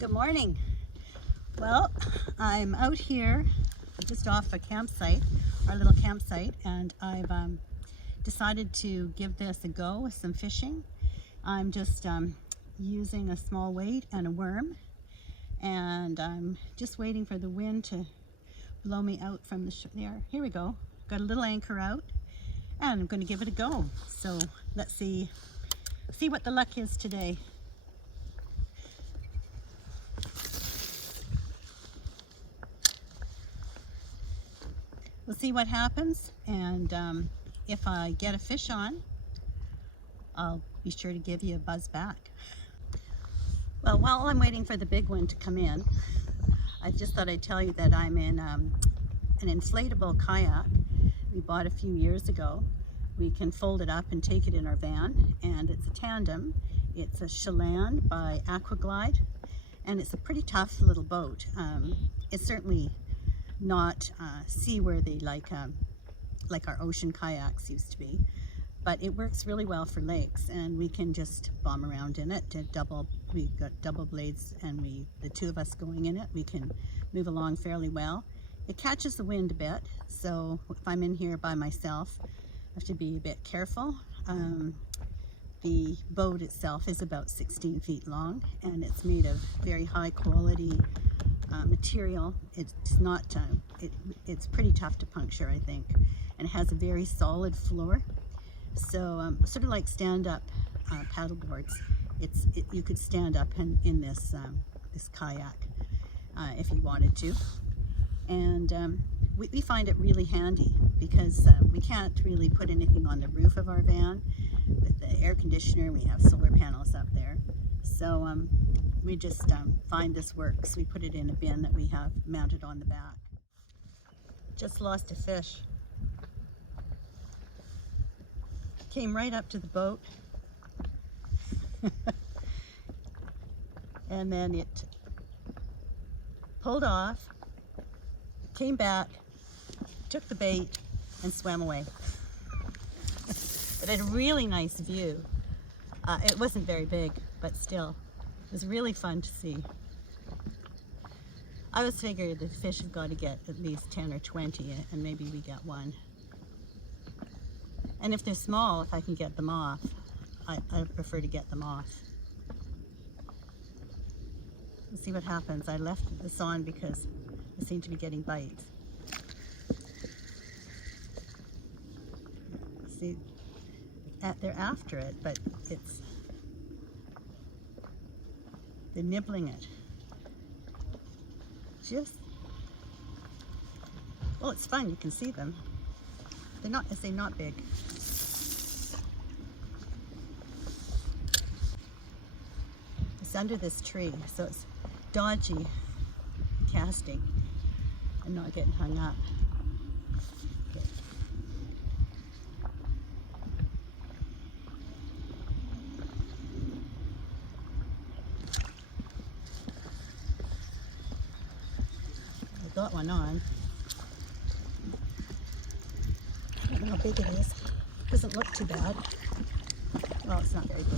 Good morning. Well, I'm out here just off a campsite, our little campsite, and I've decided to give this a go with some fishing. I'm just using a small weight and a worm, and I'm just waiting for the wind to blow me out from the there. Here we go. Got a little anchor out, and I'm going to give it a go. So let's see what the luck is today. We'll see what happens, and if I get a fish on, I'll be sure to give you a buzz back. Well, while I'm waiting for the big one to come in, I just thought I'd tell you that I'm in an inflatable kayak we bought a few years ago. We can fold it up and take it in our van, and it's a tandem. It's a Chelan by Aquaglide, and it's a pretty tough little boat. It's certainly not seaworthy like our ocean kayaks used to be, but it works really well for lakes, and we can just bomb around in it. We've got double blades, and the two of us going in it, we can move along fairly well. It catches the wind a bit, so if I'm in here by myself, I have to be a bit careful. The boat itself is about 16 feet long, and it's made of very high quality material. It's not it's pretty tough to puncture, I think, and it has a very solid floor. So sort of like stand-up paddle boards. You could stand up in this this kayak if you wanted to, and we find it really handy because we can't really put anything on the roof of our van. With the air conditioner, we have solar panels up there, so we just find this works. We put it in a bin that we have mounted on the back. Just lost a fish. Came right up to the boat and then it pulled off, came back, took the bait, and swam away. It had a really nice view. It wasn't very big, but still, it was really fun to see. I was figuring the fish have got to get at least 10 or 20, and maybe we get one. And if they're small, if I can get them off, I prefer to get them off. We'll see what happens. I left this on because I seem to be getting bites. See, they're after it, but they're nibbling it. Well, it's fun. You can see them. They're not big. It's under this tree, so it's dodgy casting and not getting hung up. Okay. I got one on. I don't know how big it is. Doesn't look too bad. Well, it's not very big.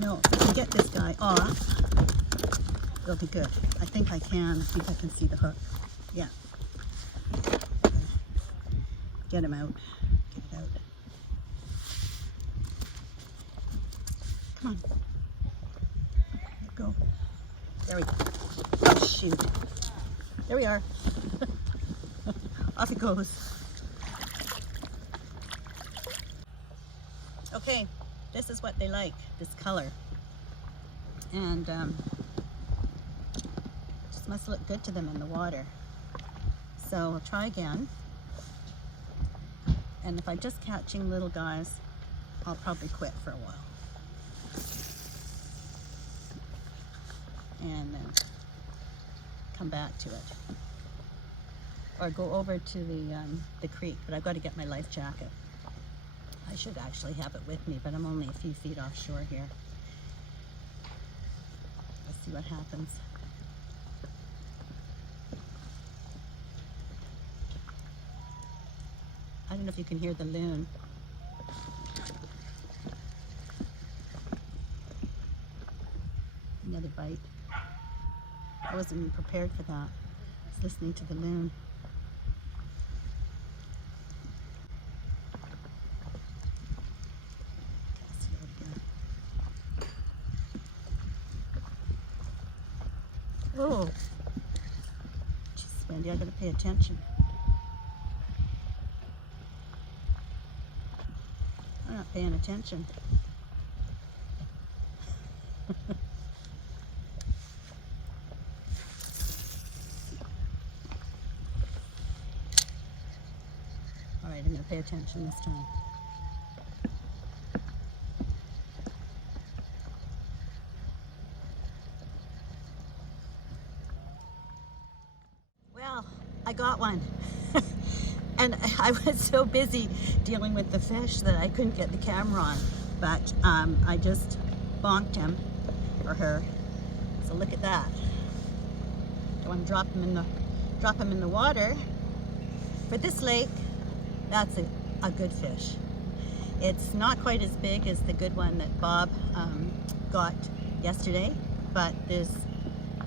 No, if I can get this guy off, it'll be good. I think I can. See if I can see the hook. Yeah. Get him out. Get it out. Come on. Let go. There we go. Oh, shoot. There we are. Off it goes. Okay, this is what they like, this color. And just must look good to them in the water. So I'll try again. And if I'm just catching little guys, I'll probably quit for a while. And then come back to it. Or go over to the creek, but I've got to get my life jacket. I should actually have it with me, but I'm only a few feet offshore here. Let's see what happens. don't know if you can hear the loon. Another bite. I wasn't even prepared for that. I was listening to the loon. Oh, jeez, Wendy, I gotta pay attention. I'm not paying attention. All right, I'm gonna pay attention this time. Well, I got one. And I was so busy dealing with the fish that I couldn't get the camera on. But I just bonked him, or her. So look at that. Don't want to drop him in the water. For this lake, that's a good fish. It's not quite as big as the good one that Bob got yesterday, but there's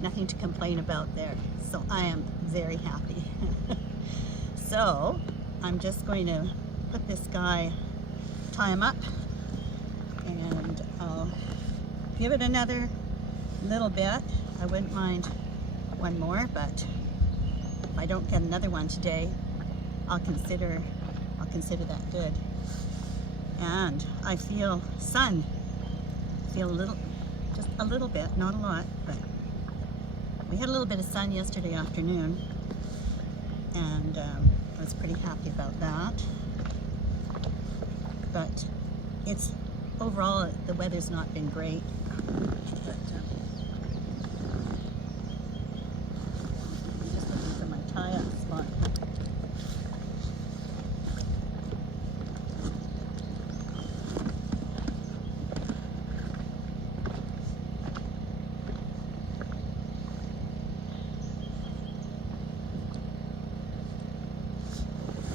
nothing to complain about there. So I am very happy. So I'm just going to put this guy, tie him up, and I'll give it another little bit. I wouldn't mind one more, but if I don't get another one today, I'll consider that good. And I feel sun. Feel just a little bit, not a lot, but we had a little bit of sun yesterday afternoon, and I was pretty happy about that. But it's overall, the weather's not been great. But, I'm just looking for my tie-up spot.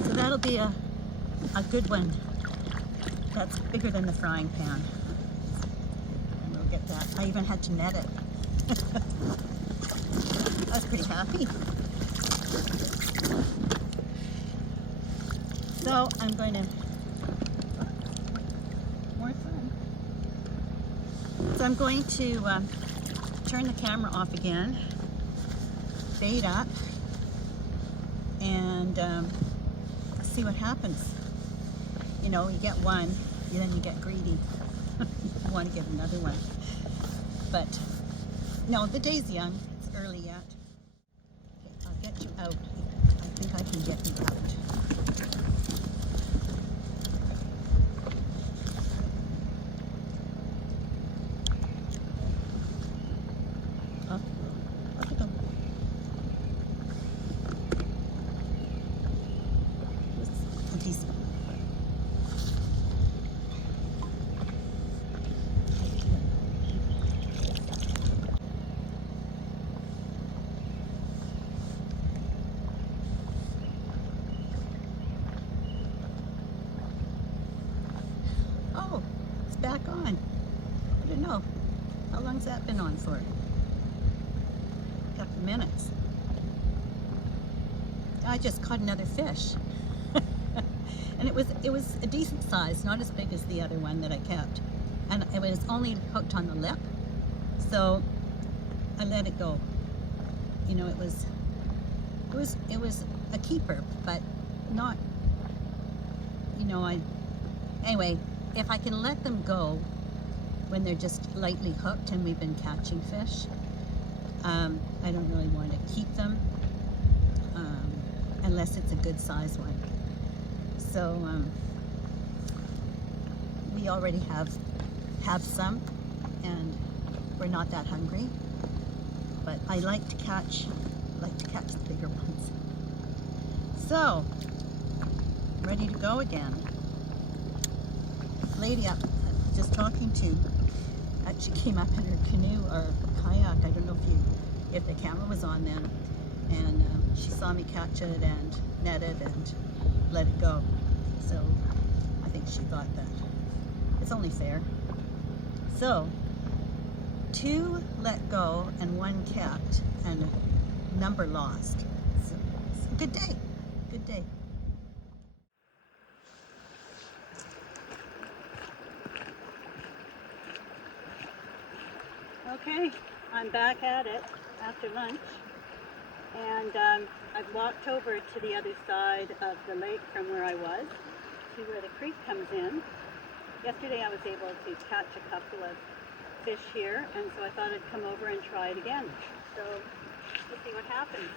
So that'll be a good one. That's bigger than the frying pan. And we'll get that. I even had to net it. I was pretty happy. So I'm going to, more fun. So I'm going to turn the camera off again, bait up, and see what happens. You know, you get one, then you get greedy. You want to get another one. But no, the day's young. It's early yet. Okay, I'll get you out. I think I can get you out. Oh, look at them. This is a decent. Oh, it's back on. I don't know. How long's that been on for? A couple of minutes. I just caught another fish. And it was a decent size, not as big as the other one that I kept. And it was only hooked on the lip. So I let it go. You know, it was a keeper, but not, you know, anyway, if I can let them go when they're just lightly hooked and we've been catching fish, I don't really want to keep them unless it's a good size one. So we already have some, and we're not that hungry. But I like to catch the bigger ones. So, ready to go again. This lady up, just talking to, she came up in her canoe or kayak. I don't know if the camera was on then, and she saw me catch it and net it and let it go. So I think she thought that it's only fair. So 2 let go and 1 kept, and a number lost. So it's a good day. Good day. Okay, I'm back at it after lunch, and I've walked over to the other side of the lake from where I was, to where the creek comes in. Yesterday I was able to catch a couple of fish here, and so I thought I'd come over and try it again. So let's see what happens.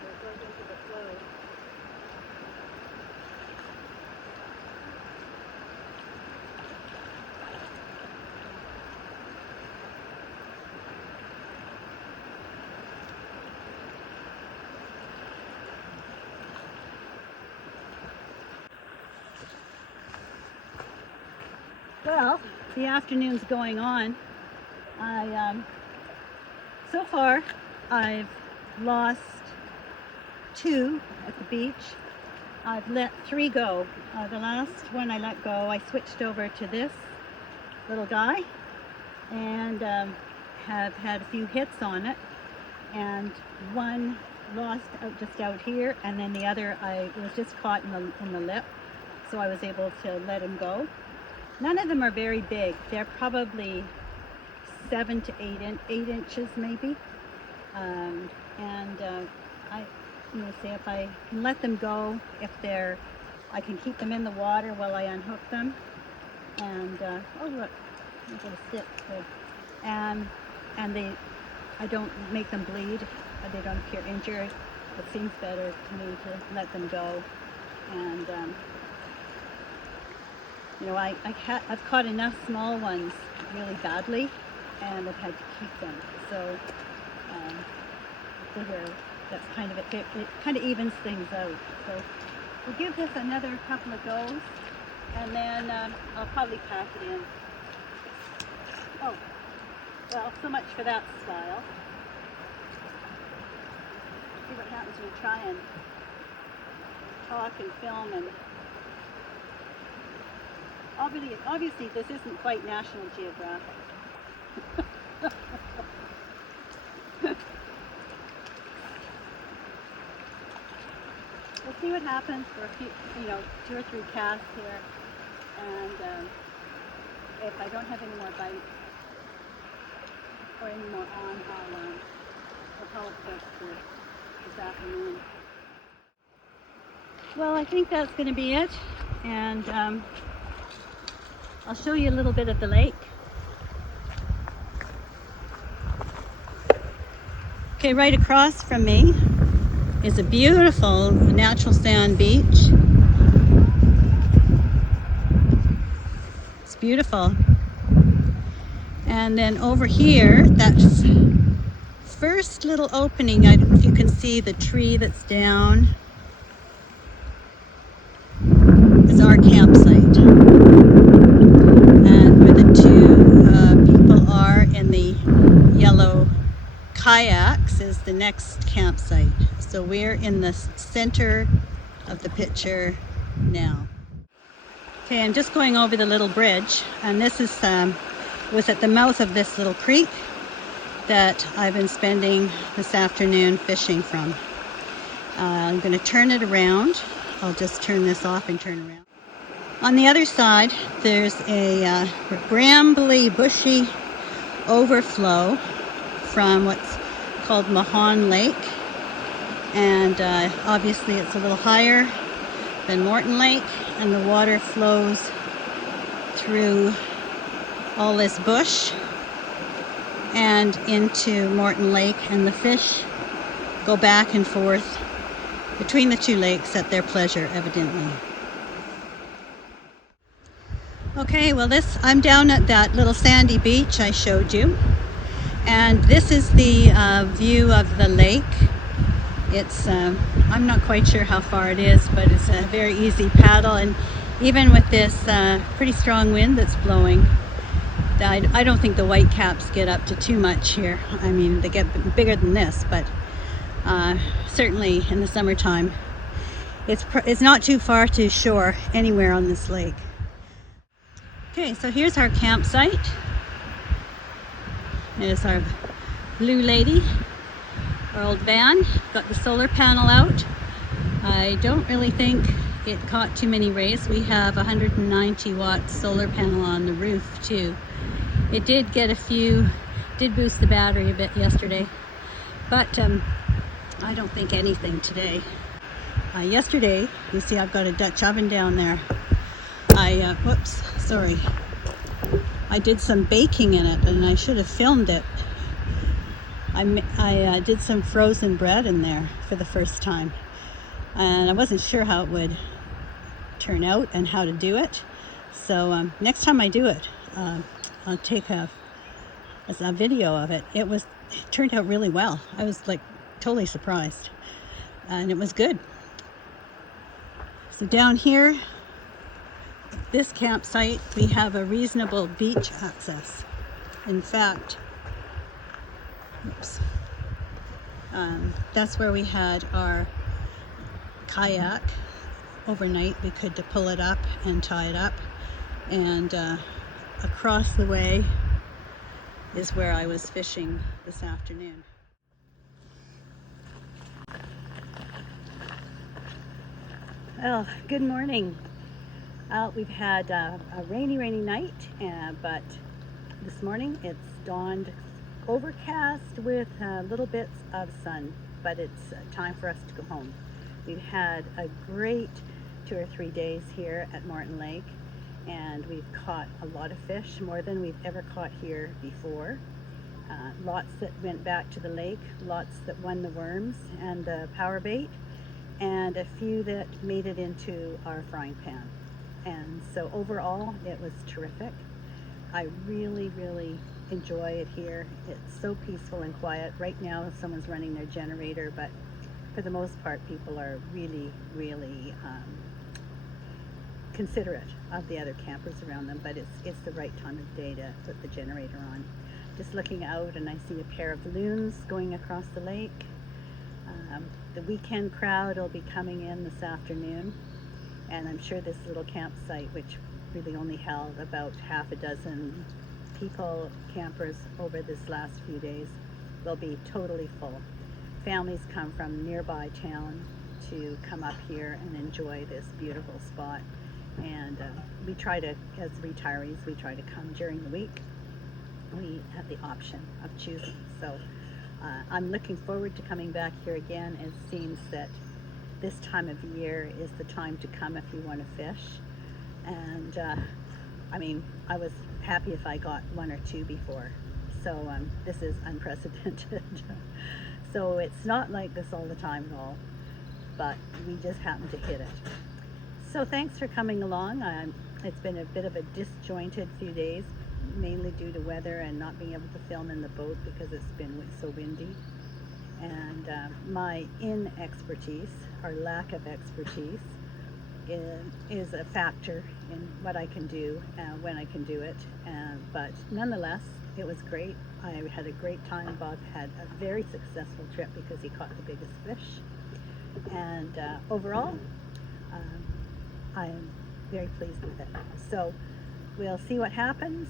There it goes into the flow. Well, the afternoon's going on. So far I've lost 2 at the beach. I've let 3 go. The last one I let go, I switched over to this little guy and have had a few hits on it, and 1 lost just out here, and then the other it was just caught in the lip, so I was able to let him go. None of them are very big. They're probably 7 to 8 inches maybe. I say if I can let them go, I can keep them in the water while I unhook them. And oh look, I got a stick. Good. And I don't make them bleed. They don't appear injured. It seems better to me to let them go. And I've caught enough small ones really badly, and I've had to keep them. So that's kind of it. It kind of evens things out. So we'll give this another couple of goes, and then I'll probably pack it in. Oh, well, so much for that style. See what happens when you try and talk and film and. Obviously, this isn't quite National Geographic. We'll see what happens for a few, 2 or 3 casts here, and if I don't have any more bites or any more on, I'll call it quits for this afternoon. Well, I think that's going to be it, and I'll show you a little bit of the lake. Okay, right across from me is a beautiful natural sand beach. It's beautiful. And then over here, that first little opening, I don't know if you can see the tree that's down, is our campsite. And where the 2 people are in the yellow kayaks is the next campsite. So we're in the center of the picture now. Okay, I'm just going over the little bridge, and this is was at the mouth of this little creek that I've been spending this afternoon fishing from. I'm going to turn it around. I'll just turn this off and turn around. On the other side, there's a brambly, bushy overflow from what's called Morton Lake, and obviously it's a little higher than Morton Lake, and the water flows through all this bush and into Morton Lake, and the fish go back and forth between the 2 lakes at their pleasure, evidently. Okay, well I'm down at that little sandy beach I showed you, and this is the view of the lake. It's I'm not quite sure how far it is, but it's a very easy paddle, and even with this pretty strong wind that's blowing, I don't think the whitecaps get up to too much here. I mean, they get bigger than this, but certainly in the summertime, it's not too far to shore anywhere on this lake. Okay, so here's our campsite. There's our blue lady, our old van. Got the solar panel out. I don't really think it caught too many rays. We have a 190 watt solar panel on the roof too. It did get a few, did boost the battery a bit yesterday, but I don't think anything today. Yesterday, you see I've got a Dutch oven down there. Whoops, sorry. I did some baking in it and I should have filmed it. I did some frozen bread in there for the first time. And I wasn't sure how it would turn out and how to do it. So next time I do it, I'll take a video of it. It turned out really well. I was like totally surprised. And it was good. So down here, this campsite, we have a reasonable beach access. In fact, oops, that's where we had our kayak overnight. We could pull it up and tie it up, and across the way is where I was fishing this afternoon. Well, good morning. We've had a rainy night, but this morning it's dawned overcast with little bits of sun, but it's time for us to go home. We've had a great 2 or 3 days here at Morton Lake, and we've caught a lot of fish, more than we've ever caught here before. Lots that went back to the lake, lots that won the worms and the power bait, and a few that made it into our frying pan. And so overall, it was terrific. I really enjoy it here. It's so peaceful and quiet. Right now, someone's running their generator, but for the most part, people are really considerate of the other campers around them, but it's the right time of day to put the generator on. Just looking out, and I see a pair of loons going across the lake. The weekend crowd will be coming in this afternoon, and I'm sure this little campsite, which really only held about half a dozen people, campers, over this last few days, will be totally full. Families come from nearby town to come up here and enjoy this beautiful spot. And we try to, as retirees, we try to come during the week. We have the option of choosing. So I'm looking forward to coming back here again. It seems that this time of year is the time to come if you want to fish. And I mean, I was happy if I got 1 or 2 before. So this is unprecedented. So it's not like this all the time at all, but we just happened to hit it. So thanks for coming along. It's been a bit of a disjointed few days, mainly due to weather and not being able to film in the boat because it's been so windy. And my inexpertise, or lack of expertise, is a factor in what I can do when I can do it. But nonetheless, it was great. I had a great time. Bob had a very successful trip because he caught the biggest fish. And overall, I am very pleased with it. So we'll see what happens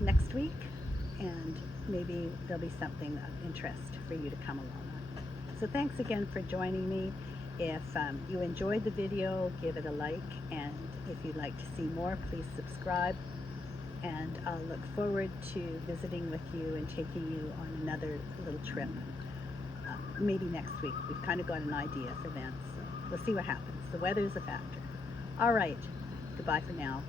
next week, and maybe there'll be something of interest for you to come along on. So thanks again for joining me. If you enjoyed the video, give it a like, and if you'd like to see more, please subscribe. And I'll look forward to visiting with you and taking you on another little trip, maybe next week. We've kind of got an idea for then, so we'll see what happens. The weather is a factor. All right, goodbye for now.